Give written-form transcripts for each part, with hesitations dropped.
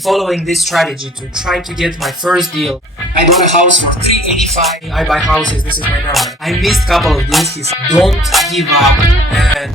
Following this strategy to try to get my first deal, I bought a house for $385. I buy houses, this is my number. I missed a couple of deals. He said, don't give up. And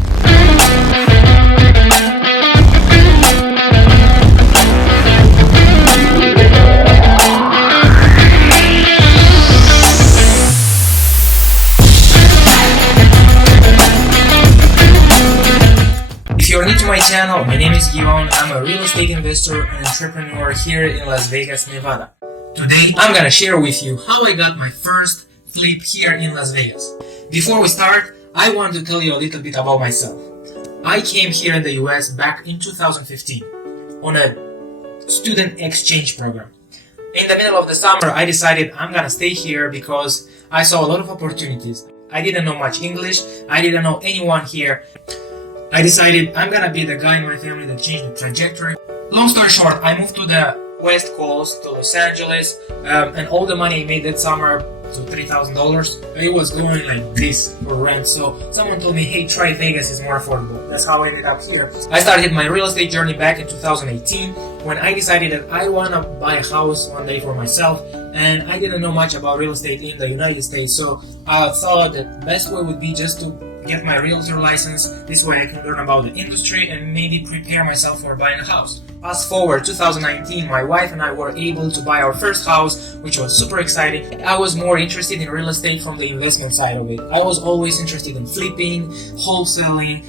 if you're new to my channel, my name is Givon. I'm a real estate investor and entrepreneur here in Las Vegas, Nevada. Today, I'm gonna share with you how I got my first flip here in Las Vegas. Before we start, I want to tell you a little bit about myself. I came here in the US back in 2015 on a student exchange program. In the middle of the summer, I decided I'm gonna stay here because I saw a lot of opportunities. I didn't know much English, I didn't know anyone here. I decided I'm gonna be the guy in my family that changed the trajectory. Long story short, I moved to the West Coast, to Los Angeles, and all the money I made that summer, so $3,000, it was going like this for rent. So someone told me, hey, try Vegas, is more affordable. That's how I ended up here. I started my real estate journey back in 2018 when I decided that I wanna buy a house one day for myself, and I didn't know much about real estate in the United States. So I thought that the best way would be just to get my realtor license. This way I can learn about the industry and maybe prepare myself for buying a house. Fast forward 2019, my wife and I were able to buy our first house, which was super exciting. I was more interested in real estate from the investment side of it. I was always interested in flipping, wholesaling,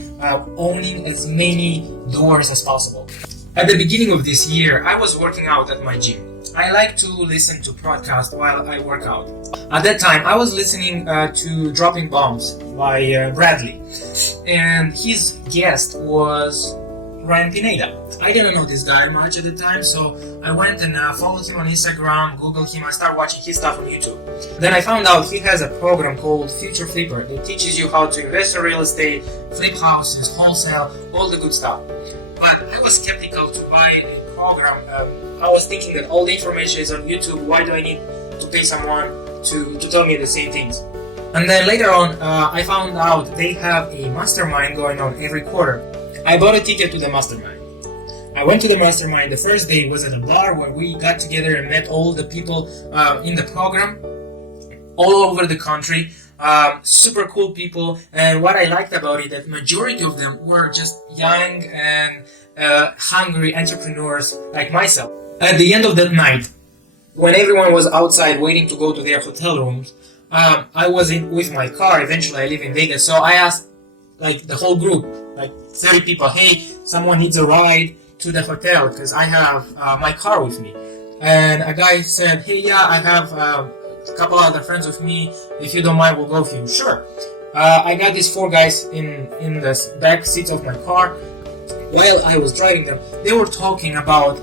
owning as many doors as possible. At the beginning of this year, I was working out at my gym. I like to listen to podcasts while I work out. At that time, I was listening to Dropping Bombs by Bradley, and his guest was Ryan Pineda. I didn't know this guy much at the time, so I went and followed him on Instagram, Googled him, I started watching his stuff on YouTube. Then I found out he has a program called Future Flipper that teaches you how to invest in real estate, flip houses, wholesale, all the good stuff. But I was skeptical to buy a program. I was thinking that all the information is on YouTube. Why do I need to pay someone to tell me the same things? And then later on, I found out they have a mastermind going on every quarter. I bought a ticket to the mastermind. I went to the mastermind. The first day was at a bar where we got together and met all the people in the program all over the country. Super cool people, and what I liked about it, that majority of them were just young and hungry entrepreneurs like myself. At the end of that night, when everyone was outside waiting to go to their hotel rooms, I was with my car. Eventually I live in Vegas, so I asked like the whole group, like 30 people, hey, someone needs a ride to the hotel because I have my car with me. And a guy said, hey, yeah, I have a couple other friends with me. If you don't mind, we'll go with you. Sure. I got these 4 guys in the back seats of my car. While I was driving them, they were talking about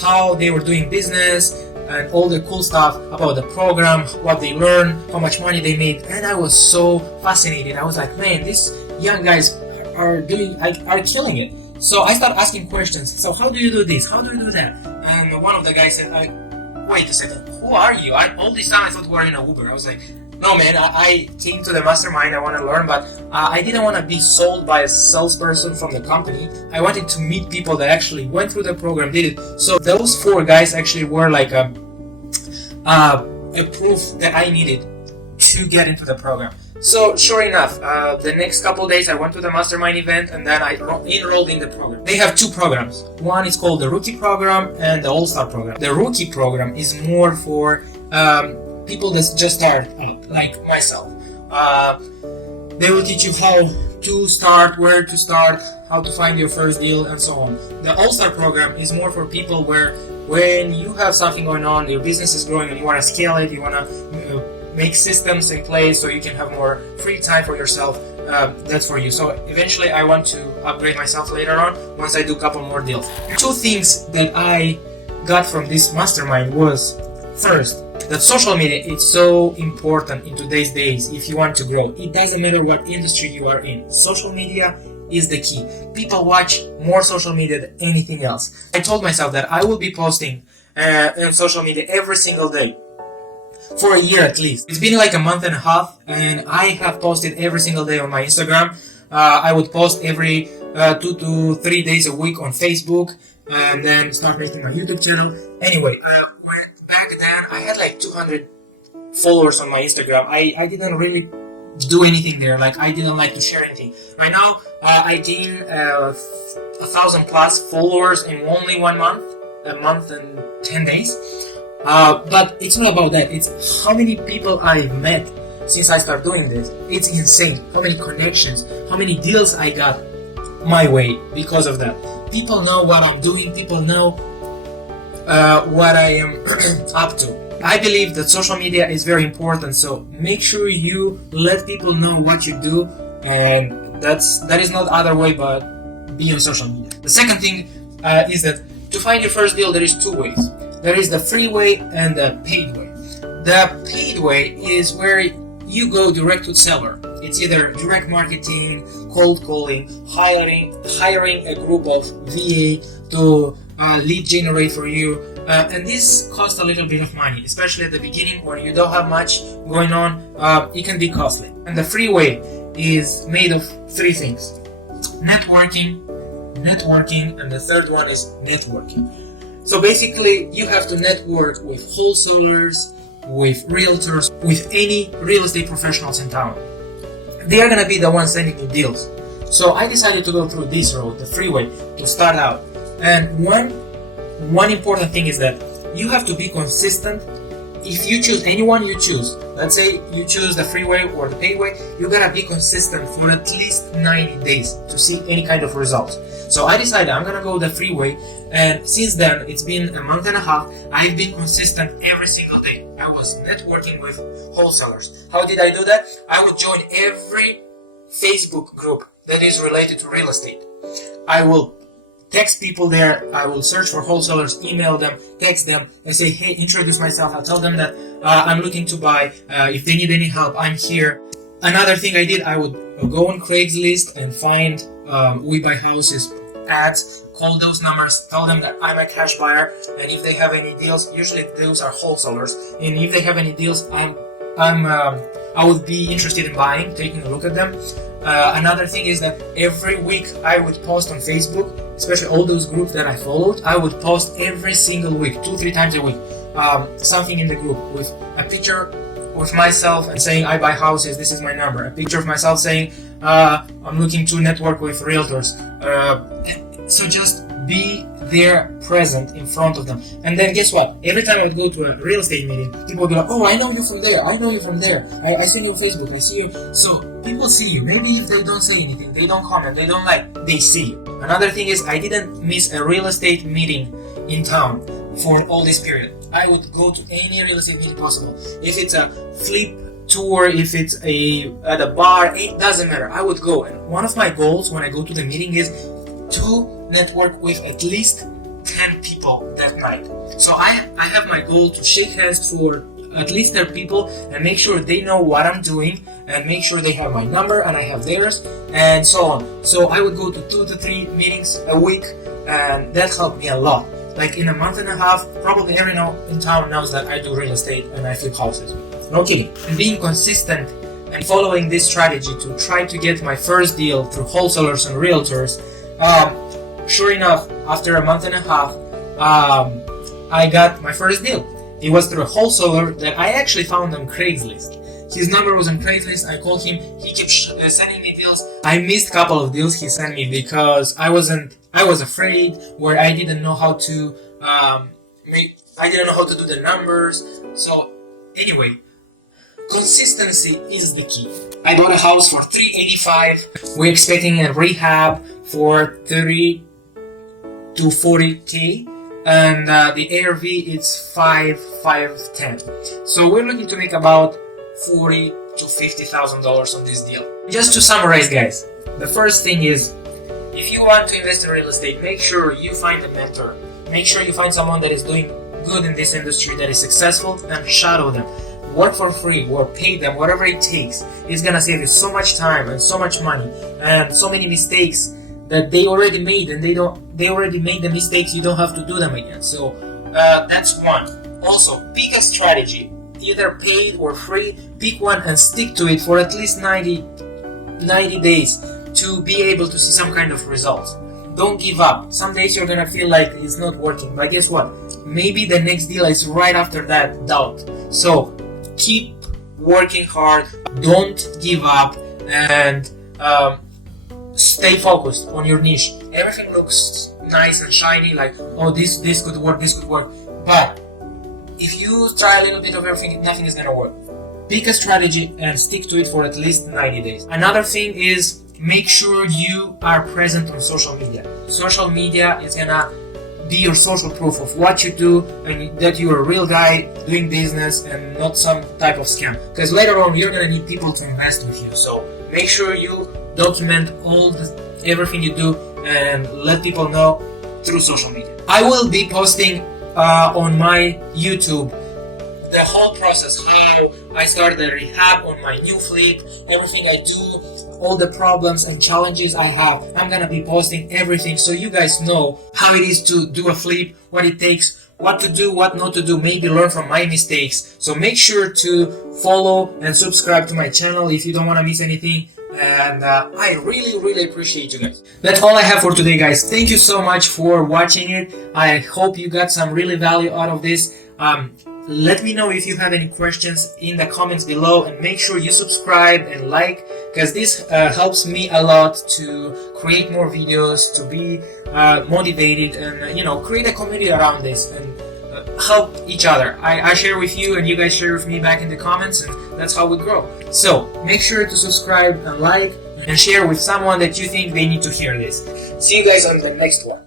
how they were doing business and all the cool stuff about the program, what they learned, how much money they made, and I was so fascinated. I was like, man, these young guys are killing it. So I started asking questions. So how do you do this? How do you do that? And one of the guys said, wait a second, who are you? All this time I thought we were in a Uber. I was like, no man, I came to the mastermind, I want to learn, but I didn't want to be sold by a salesperson from the company. I wanted to meet people that actually went through the program, did it. So those 4 guys actually were like a proof that I needed to get into the program. So sure enough, the next couple days I went to the mastermind event and then I enrolled in the program. They have 2 programs. One is called the Rookie Program and the All-Star Program. The Rookie Program is more for people that just start out, like myself. They will teach you how to start, where to start, how to find your first deal, and so on. The All-Star Program is more for people where when you have something going on, your business is growing and you want to scale it, you want to make systems in place so you can have more free time for yourself, that's for you. So eventually I want to upgrade myself later on once I do a couple more deals. 2 things that I got from this mastermind was, first, that social media is so important in today's days if you want to grow. It doesn't matter what industry you are in. Social media is the key. People watch more social media than anything else. I told myself that I will be posting on social media every single day for a year at least. It's been like a month and a half and I have posted every single day on my Instagram. I would post every 2 to 3 days a week on Facebook. and then start making my YouTube channel. Anyway, back then I had like 200 followers on my Instagram. I didn't really do anything there. Like, I didn't like to share anything. Right now, I gained 1,000 plus followers in only 1 month, a month and 10 days. But it's not about that. It's how many people I've met since I started doing this. It's insane. How many connections, how many deals I got my way because of that. People know what I'm doing. People know what I am up to. I believe that social media is very important, so make sure you let people know what you do, and that is not other way but be on social media. The second thing is that to find your first deal, there is two ways. There is the free way and the paid way. The paid way is where you go direct to seller. It's either direct marketing, cold calling, hiring a group of VA to lead generate for you. And this costs a little bit of money, especially at the beginning when you don't have much going on. It can be costly. And the free way is made of three things: networking, and the third one is networking. So basically, you have to network with wholesalers, with realtors, with any real estate professionals in town. They are gonna be the ones sending you deals. So I decided to go through this road, the free way, to start out. And one important thing is that you have to be consistent. If you choose anyone you choose, let's say you choose the free way or the paid way, you gotta be consistent for at least 90 days to see any kind of results. So I decided I'm gonna go the free way, and since then, it's been a month and a half, I've been consistent every single day. I was networking with wholesalers. How did I do that? I would join every Facebook group that is related to real estate. I will text people there, I will search for wholesalers, email them, text them, and say, hey, introduce myself. I'll tell them that I'm looking to buy. If they need any help, I'm here. Another thing I did, I would go on Craigslist and find We Buy Houses ads, call those numbers, tell them that I'm a cash buyer, and if they have any deals, usually those are wholesalers, and if they have any deals, I would be interested in buying, taking a look at them. Another thing is that every week I would post on Facebook, especially all those groups that I followed. I would post every single week, 2-3 times a week, something in the group with a picture with myself and saying I buy houses, this is my number. A picture of myself saying I'm looking to network with realtors. So just be there, present in front of them. And then guess what? Every time I would go to a real estate meeting, people would be like, oh, I know you from there, I know you from there, I see you on Facebook, I see you. So people see you. Maybe if they don't say anything, they don't comment, they don't like, they see you. Another thing is I didn't miss a real estate meeting in town for all this period. I would go to any real estate meeting possible. If it's a flip tour, if it's at a bar, it doesn't matter. I would go. And one of my goals when I go to the meeting is to network with at least 10 people that night. So I have my goal to shake hands for at least 10 people and make sure they know what I'm doing and make sure they have my number and I have theirs and so on. So I would go to 2 to 3 meetings a week, and that helped me a lot. Like in a month and a half, probably everyone in town knows that I do real estate and I flip houses. No kidding. And being consistent and following this strategy to try to get my first deal through wholesalers and realtors, sure enough, after a month and a half, I got my first deal. It was through a wholesaler that I actually found on Craigslist. His number was on Craigslist. I called him. He kept sending me deals. I missed a couple of deals he sent me because I was afraid, where I didn't know how to I didn't know how to do the numbers. So anyway, consistency is the key. I bought a house for $385. We're expecting a rehab for $30 to $40K, and the ARV it's $510. So we're looking to make about $40,000 to $50,000 on this deal. Just to summarize, guys, the first thing is, if you want to invest in real estate, make sure you find a mentor. Make sure you find someone that is doing good in this industry, that is successful, and shadow them. Work for free or pay them, whatever it takes. It's gonna save you so much time and so much money and so many mistakes that they already made, and they already made the mistakes. You don't have to do them again. So that's one. Also, pick a strategy, either paid or free. Pick one and stick to it for at least 90 days to be able to see some kind of results. don't give up. Some days you're gonna feel like it's not working, but guess what? Maybe the next deal is right after that doubt. So keep working hard, don't give up, and stay focused on your niche. Everything looks nice and shiny, like, oh, this could work, this could work, but if you try a little bit of everything, nothing is gonna work. Pick a strategy and stick to it for at least 90 days. Another thing is, make sure you are present on social media. Social media is gonna be your social proof of what you do and that you're a real guy doing business and not some type of scam. Because later on you're gonna need people to invest with you. So make sure you document everything you do and let people know through social media. I will be posting on my YouTube the whole process, how I started the rehab on my new flip, everything I do, all the problems and challenges I have. I'm gonna be posting everything so you guys know how it is to do a flip, what it takes, what to do, what not to do, maybe learn from my mistakes. So make sure to follow and subscribe to my channel if you don't want to miss anything. And I really appreciate you guys. That's all I have for today, guys. Thank you so much for watching it. I hope you got some really value out of this. Let me know if you have any questions in the comments below, and make sure you subscribe and like, because this helps me a lot to create more videos, to be motivated, and create a community around this and help each other. I share with you and you guys share with me back in the comments, and that's how we grow. So make sure to subscribe and like and share with someone that you think they need to hear this. See you guys on the next one.